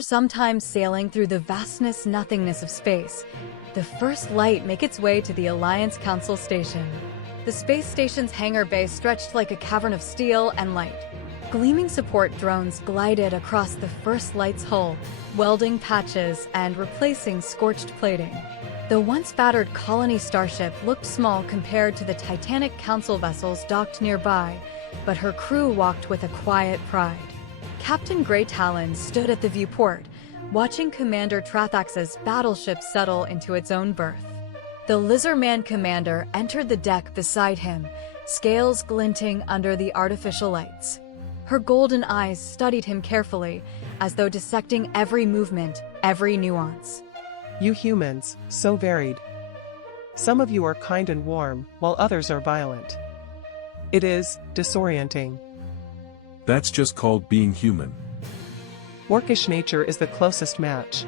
After some time sailing through the vastness nothingness of space, the first light make its way to the Alliance Council Station. The space station's hangar bay stretched like a cavern of steel and light. Gleaming support drones glided across the first light's hull, welding patches and replacing scorched plating. The once battered colony starship looked small compared to the Titanic council vessels docked nearby, but her crew walked with a quiet pride. Captain Talen stood at the viewport, watching Commander Trathax's battleship settle into its own berth. The Lizardman commander entered the deck beside him, scales glinting under the artificial lights. Her golden eyes studied him carefully, as though dissecting every movement, every nuance. You humans, so varied. Some of you are kind and warm, while others are violent. It is disorienting. That's just called being human. Orcish nature is the closest match.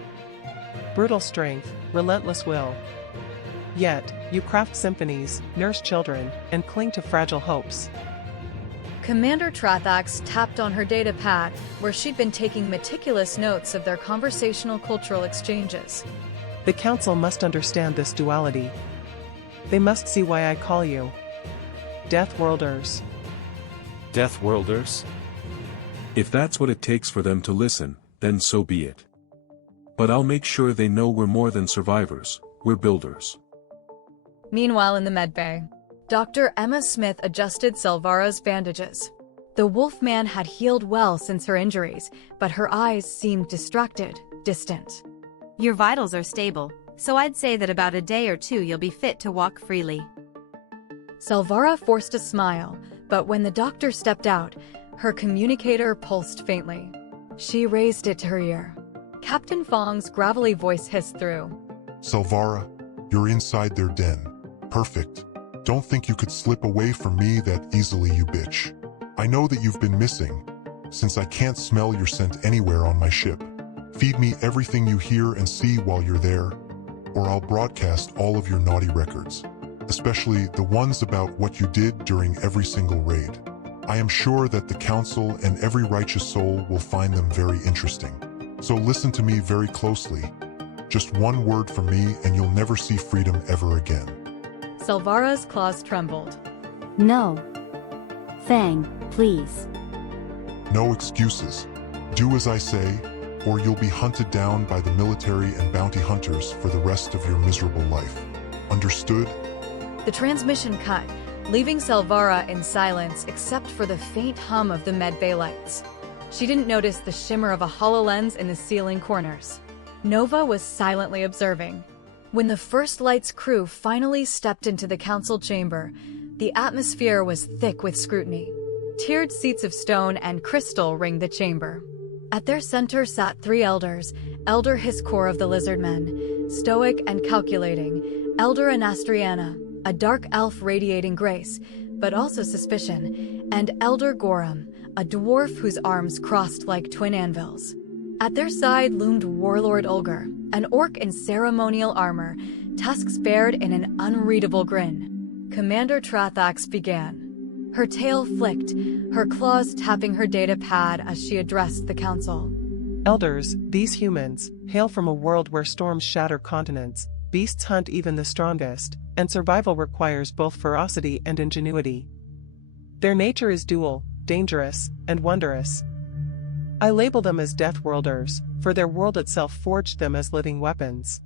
Brutal strength, relentless will. Yet, you craft symphonies, nurse children, and cling to fragile hopes. Commander Trathax tapped on her data pad, where she'd been taking meticulous notes of their conversational cultural exchanges. The Council must understand this duality. They must see why I call you Death Worlders. Death Worlders? If that's what it takes for them to listen, then so be it. But I'll make sure they know we're more than survivors, we're builders. Meanwhile in the medbay, Dr. Emma Smith adjusted Salvara's bandages. The Wolfman had healed well since her injuries, but her eyes seemed distracted, distant. Your vitals are stable, so I'd say that about a day or two you'll be fit to walk freely. Salvara forced a smile, but when the doctor stepped out, her communicator pulsed faintly. She raised it to her ear. Captain Fong's gravelly voice hissed through. Salvara, you're inside their den. Perfect. Don't think you could slip away from me that easily, you bitch. I know that you've been missing, since I can't smell your scent anywhere on my ship. Feed me everything you hear and see while you're there, or I'll broadcast all of your naughty records, especially the ones about what you did during every single raid. I am sure that the Council and every righteous soul will find them very interesting. So listen to me very closely. Just one word from me and you'll never see freedom ever again. Salvara's claws trembled. No. Fang, please. No excuses. Do as I say, or you'll be hunted down by the military and bounty hunters for the rest of your miserable life. Understood? The transmission cut, leaving Salvara in silence except for the faint hum of the medbay lights. She didn't notice the shimmer of a HoloLens in the ceiling corners. Nova was silently observing. When the First Light's crew finally stepped into the council chamber, the atmosphere was thick with scrutiny. Tiered seats of stone and crystal ringed the chamber. At their center sat three elders, Elder Hiskor of the Lizardmen, stoic and calculating, Elder Anastriana, a dark elf radiating grace, but also suspicion, and Elder Gorum, a dwarf whose arms crossed like twin anvils. At their side loomed Warlord Ulgar, an orc in ceremonial armor, tusks bared in an unreadable grin. Commander Trathax began. Her tail flicked, her claws tapping her data pad as she addressed the council. Elders, these humans, hail from a world where storms shatter continents, beasts hunt even the strongest, and survival requires both ferocity and ingenuity. Their nature is dual, dangerous, and wondrous. I label them as Death Worlders, for their world itself forged them as living weapons.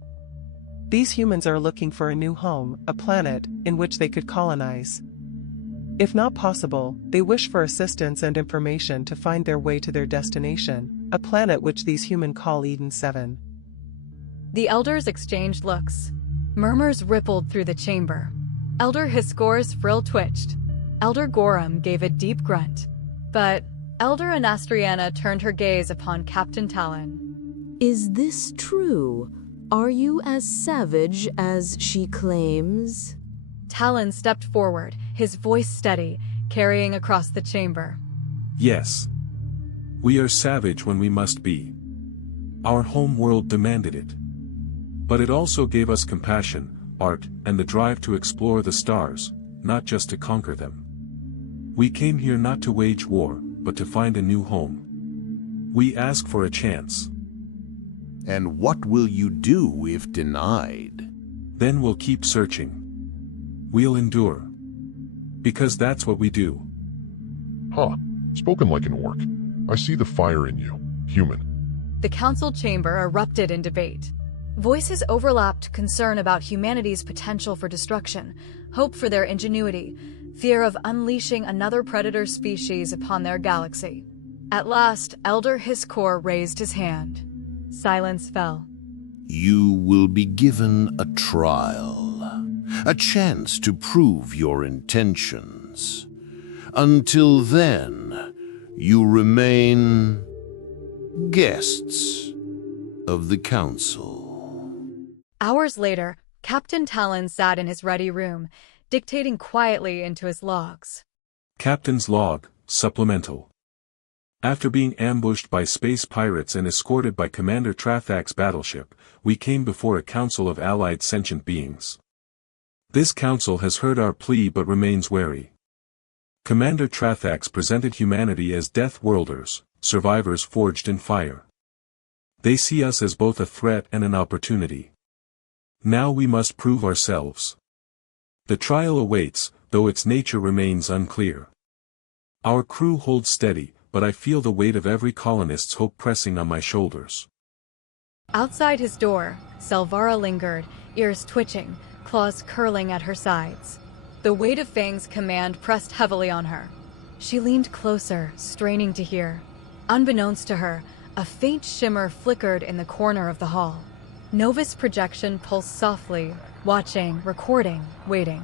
These humans are looking for a new home, a planet, in which they could colonize. If not possible, they wish for assistance and information to find their way to their destination, a planet which these humans call Eden 7. The elders exchanged looks. Murmurs rippled through the chamber. Elder Hiskor's frill twitched. Elder Gorum gave a deep grunt. But Elder Anastriana turned her gaze upon Captain Talen. Is this true? Are you as savage as she claims? Talen stepped forward, his voice steady, carrying across the chamber. Yes. We are savage when we must be. Our home world demanded it. But it also gave us compassion, art, and the drive to explore the stars, not just to conquer them. We came here not to wage war, but to find a new home. We ask for a chance. And what will you do if denied? Then we'll keep searching. We'll endure. Because that's what we do. Huh. Spoken like an orc. I see the fire in you, human. The council chamber erupted in debate. Voices overlapped concern about humanity's potential for destruction, hope for their ingenuity, fear of unleashing another predator species upon their galaxy. At last, Elder Hiskor raised his hand. Silence fell. You will be given a trial, a chance to prove your intentions. Until then, you remain guests of the council. Hours later, Captain Talen sat in his ready room, dictating quietly into his logs. Captain's log, supplemental. After being ambushed by space pirates and escorted by Commander Trathak's battleship, we came before a council of allied sentient beings. This council has heard our plea but remains wary. Commander Trathak's presented humanity as Death Worlders, survivors forged in fire. They see us as both a threat and an opportunity. Now we must prove ourselves. The trial awaits, though its nature remains unclear. Our crew holds steady, but I feel the weight of every colonist's hope pressing on my shoulders. Outside his door, Salvara lingered, ears twitching, claws curling at her sides. The weight of Fang's command pressed heavily on her. She leaned closer, straining to hear. Unbeknownst to her, a faint shimmer flickered in the corner of the hall. Nova's projection pulsed softly, watching, recording, waiting.